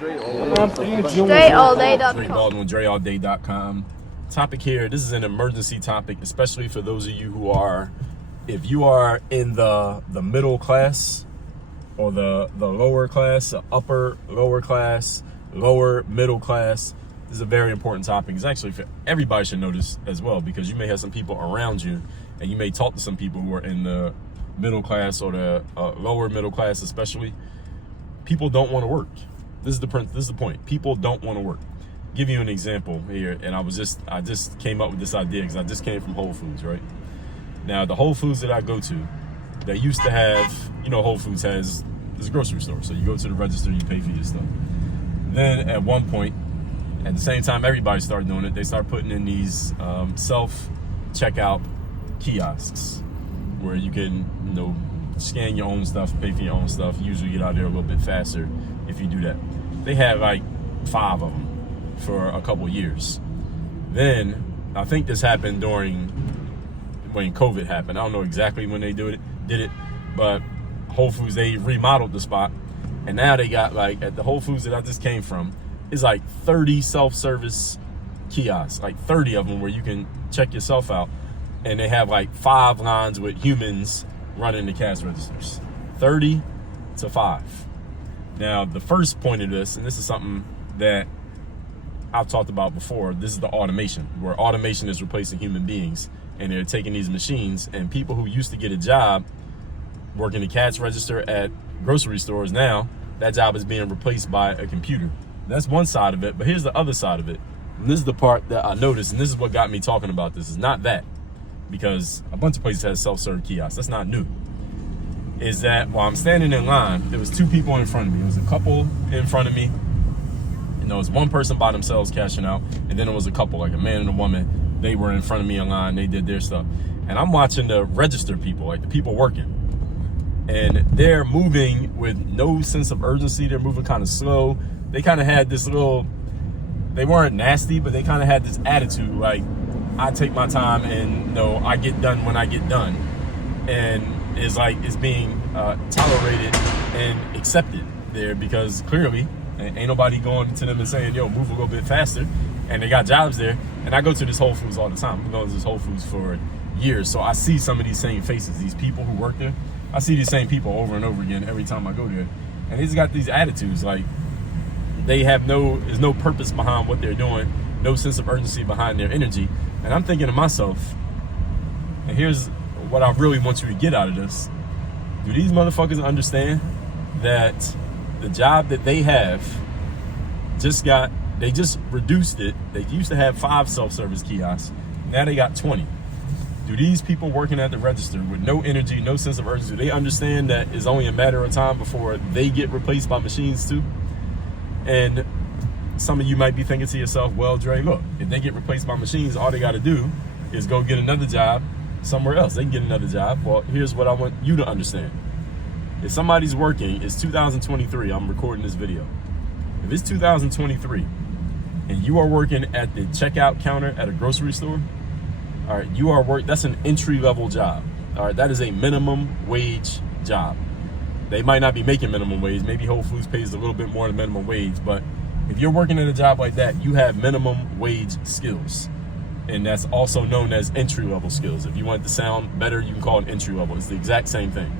DreAllDay.com. Dre Baldwin, DreAllDay.com. Topic here, this is an emergency topic, especially for those of you who are, if you are in the middle class or the lower class, the upper lower class, lower middle class. This is a very important topic. It's actually for everybody should know this as well, because you may have some people around you and you may talk to some people who are in the middle class or the lower middle class especially. People don't want to work. This is the point. People don't want to work. Give you an example here, and I just came up with this idea because I just came from Whole Foods, right? Now, the Whole Foods that I go to, they used to have, Whole Foods has this grocery store. So you go to the register, you pay for your stuff. Then at one point, at the same time everybody started doing it, they start putting in these self-checkout kiosks where you can, scan your own stuff, pay for your own stuff, usually get out there a little bit faster if you do that. They had like 5 of them for a couple years. Then I think this happened when COVID happened. I don't know exactly when they did it, but Whole Foods, they remodeled the spot, and now they got, like, at the Whole Foods that I just came from, it's like 30 self-service kiosks, like 30 of them where you can check yourself out, and they have like 5 lines with humans running the cash registers. 30 to 5. Now, the first point of this, and this is something that I've talked about before, this is the automation, where automation is replacing human beings, and they're taking these machines, and people who used to get a job working the cash register at grocery stores, now that job is being replaced by a computer. That's one side of it, but here's the other side of it. And this is the part that I noticed, and this is what got me talking about this. Is not that, because a bunch of places have self-serve kiosks. That's not new. Is that while I'm standing in line, there was 2 people in front of me. There was a couple in front of me, and there was one person by themselves cashing out, and then there was a couple, like a man and a woman. They were in front of me in line. They did their stuff, and I'm watching the register people, like the people working, and they're moving with no sense of urgency. They're moving kind of slow. They kind of had this little, they weren't nasty, but they kind of had this attitude, like, I take my time and I get done when I get done. And it's like it's being tolerated and accepted there, because clearly ain't nobody going to them and saying, yo, move a little bit faster. And they got jobs there. And I go to this Whole Foods all the time. I've been going to this Whole Foods for years. So I see some of these same faces, these people who work there. I see these same people over and over again every time I go there. And they just got these attitudes, like they have there's no purpose behind what they're doing, no sense of urgency behind their energy. And I'm thinking to myself, and here's what I really want you to get out of this. Do these motherfuckers understand that the job that they have they just reduced it. They used to have 5 self-service kiosks. Now they got 20. Do these people working at the register with no energy, no sense of urgency, do they understand that it's only a matter of time before they get replaced by machines too? And some of you might be thinking to yourself, well, Dre, look, if they get replaced by machines, all they got to do is go get another job somewhere else. They can get another job. Well, here's what I want you to understand. If somebody's working, it's 2023, I'm recording this video. If it's 2023 and you are working at the checkout counter at a grocery store, all right, that's an entry-level job. All right, that is a minimum wage job. They might not be making minimum wage. Maybe Whole Foods pays a little bit more than minimum wage, but if you're working at a job like that, you have minimum wage skills. And that's also known as entry-level skills. If you want it to sound better, you can call it entry-level. It's the exact same thing.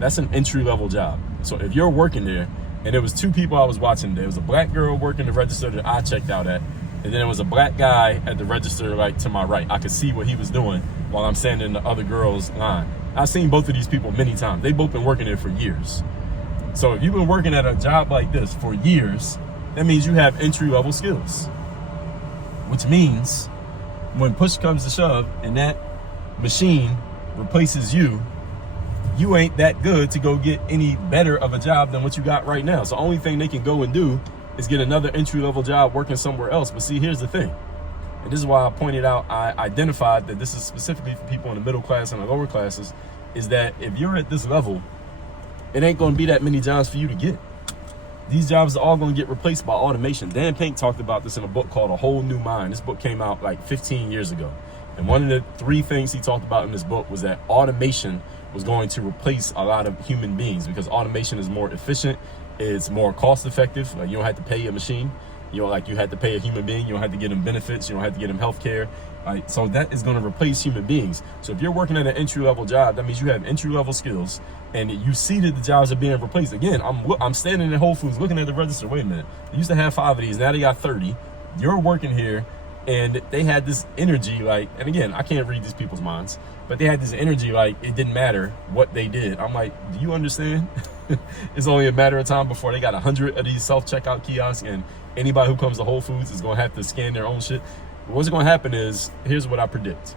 That's an entry-level job. So if you're working there, and there was 2 people I was watching, there was a black girl working the register that I checked out at, and then there was a black guy at the register, like, to my right. I could see what he was doing while I'm standing in the other girl's line. I've seen both of these people many times. They've both been working there for years. So if you've been working at a job like this for years, that means you have entry-level skills. Which means when push comes to shove and that machine replaces you, you ain't that good to go get any better of a job than what you got right now. So the only thing they can go and do is get another entry-level job working somewhere else. But see, here's the thing. And this is why I pointed out, I identified that this is specifically for people in the middle class and the lower classes, is that if you're at this level, it ain't gonna be that many jobs for you to get. These jobs are all gonna get replaced by automation. Dan Pink talked about this in a book called A Whole New Mind. This book came out like 15 years ago. And one of the 3 things he talked about in this book was that automation was going to replace a lot of human beings because automation is more efficient It's more cost effective. Like, you don't have to pay a machine. You know, like, you had to pay a human being. You don't have to get them benefits. You don't have to get them health care. Right? So that is going to replace human beings. So if you're working at an entry-level job, that means you have entry-level skills, and you see that the jobs are being replaced. Again, I'm standing in Whole Foods looking at the register. Wait a minute. They used to have 5 of these. Now they got 30. You're working here, and they had this energy, like, and again, I can't read these people's minds, but they had this energy like it didn't matter what they did. I'm like, do you understand? It's only a matter of time before they got 100 of these self-checkout kiosks, and anybody who comes to Whole Foods is going to have to scan their own shit. What's going to happen is, here's what I predict.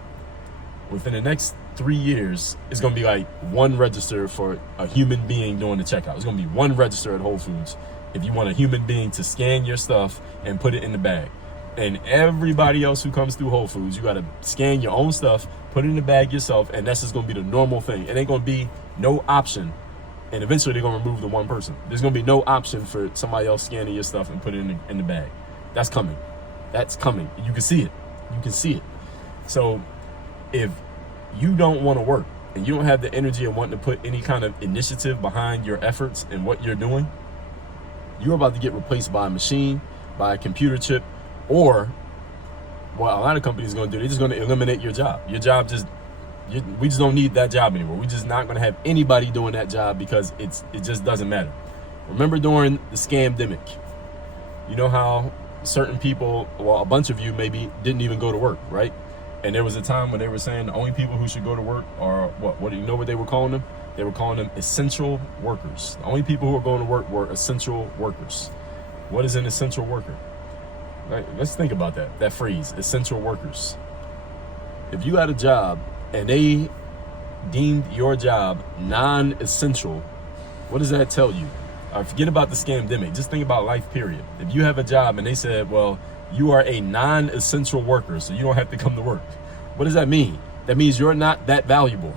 Within the next 3 years, it's going to be like one register for a human being doing the checkout. It's going to be one register at Whole Foods if you want a human being to scan your stuff and put it in the bag. And everybody else who comes through Whole Foods, you got to scan your own stuff, put it in the bag yourself, and that's just going to be the normal thing. It ain't going to be no option. And eventually they're going to remove the one person. There's going to be no option for somebody else scanning your stuff and put it in the bag. That's coming. That's coming. You can see it. You can see it. So if you don't want to work and you don't have the energy of wanting to put any kind of initiative behind your efforts and what you're doing, you're about to get replaced by a machine, by a computer chip, or what a lot of companies are going to do, they're just going to eliminate your job. Your job we just don't need that job anymore. We're just not going to have anybody doing that job because it just doesn't matter. Remember during the scamdemic, you know how certain people, well, a bunch of you maybe didn't even go to work, right? And there was a time when they were saying the only people who should go to work are what do you know what they were calling them? They were calling them essential workers. The only people who were going to work were essential workers. What is an essential worker? Right, let's think about that phrase, essential workers. If you had a job and they deemed your job non-essential, what does that tell you? Forget about the scamdemic. Just think about life, period. If you have a job and they said, well, you are a non-essential worker, so you don't have to come to work. What does that mean? That means you're not that valuable,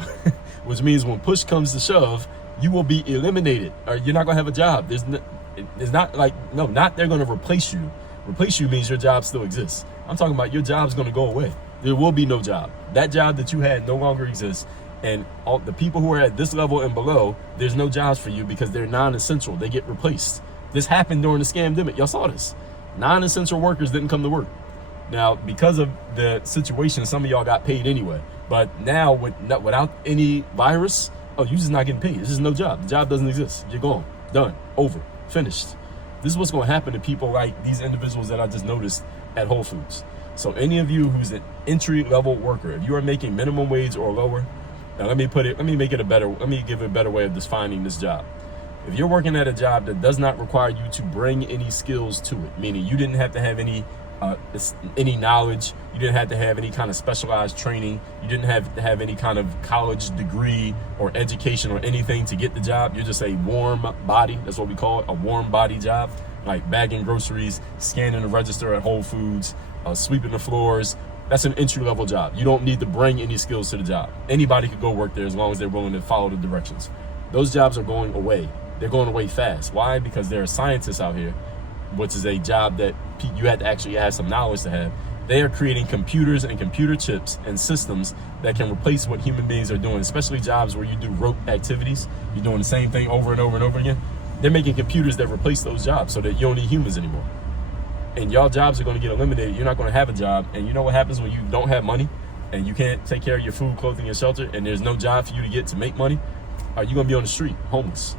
which means when push comes to shove, you will be eliminated, or you're not going to have a job. It's not like, no, not they're going to replace you. Replace you means your job still exists. I'm talking about your job's going to go away. There will be no job. That job that you had no longer exists. And all the people who are at this level and below, there's no jobs for you because they're non-essential. They get replaced. This happened during the scamdemic. Y'all saw this. Non-essential workers didn't come to work. Now, because of the situation, some of y'all got paid anyway. But now, without any virus, oh, you're just not getting paid. There's just no job. The job doesn't exist. You're gone. Done. Over. Finished. This is what's going to happen to people like these individuals that I just noticed at Whole Foods. So any of you who's an entry-level worker, if you are making minimum wage or lower, now let me give it a better way of defining this job. If you're working at a job that does not require you to bring any skills to it, meaning you didn't have to have any knowledge, you didn't have to have any kind of specialized training, you didn't have to have any kind of college degree or education or anything to get the job, you're just a warm body. That's what we call it, a warm body job, like bagging groceries, scanning the register at Whole Foods, sweeping the floors. That's an entry-level job. You don't need to bring any skills to the job. Anybody could go work there as long as they're willing to follow the directions. Those jobs are going away. They're going away fast. Why? Because there are scientists out here, which is a job that you had to actually have some knowledge to have. They are creating computers and computer chips and systems that can replace what human beings are doing, especially jobs where you do rote activities. You're doing the same thing over and over and over again. They're making computers that replace those jobs so that you don't need humans anymore. And y'all jobs are going to get eliminated. You're not going to have a job. And you know what happens when you don't have money and you can't take care of your food, clothing, and shelter, and there's no job for you to get to make money? Are you going to be on the street, homeless?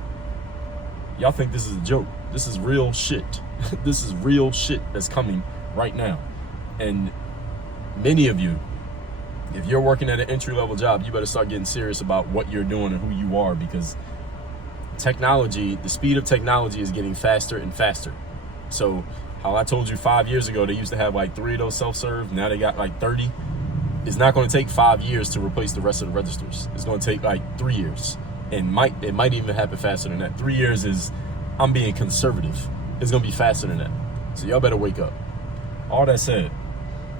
Y'all think this is a joke. This is real shit. This is real shit that's coming right now. And many of you, if you're working at an entry-level job, you better start getting serious about what you're doing and who you are, because technology, the speed of technology is getting faster and faster. So how I told you 5 years ago, they used to have like 3 of those self-serve. Now they got like 30. It's not going to take 5 years to replace the rest of the registers. It's going to take like 3 years. And it might even happen faster than that. 3 years is, I'm being conservative. It's going to be faster than that. So y'all better wake up. All that said,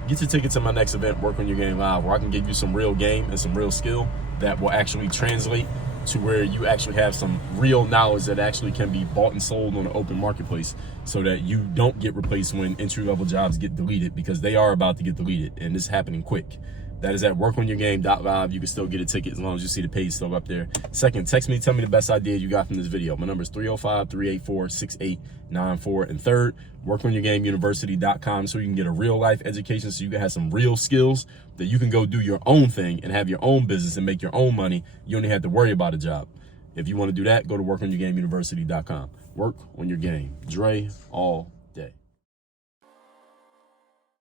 get your ticket to my next event, Work on Your Game Live, where I can give you some real game and some real skill that will actually translate to where you actually have some real knowledge that actually can be bought and sold on the open marketplace, so that you don't get replaced when entry-level jobs get deleted, because they are about to get deleted, and it's happening quick. That is at workonyourgame.live. You can still get a ticket as long as you see the page still up there. Second, text me, tell me the best idea you got from this video. My number is 305-384-6894. And third, workonyourgameuniversity.com, so you can get a real life education, so you can have some real skills that you can go do your own thing and have your own business and make your own money. You only have to worry about a job. If you want to do that, go to workonyourgameuniversity.com. Work on your game. Dre all day.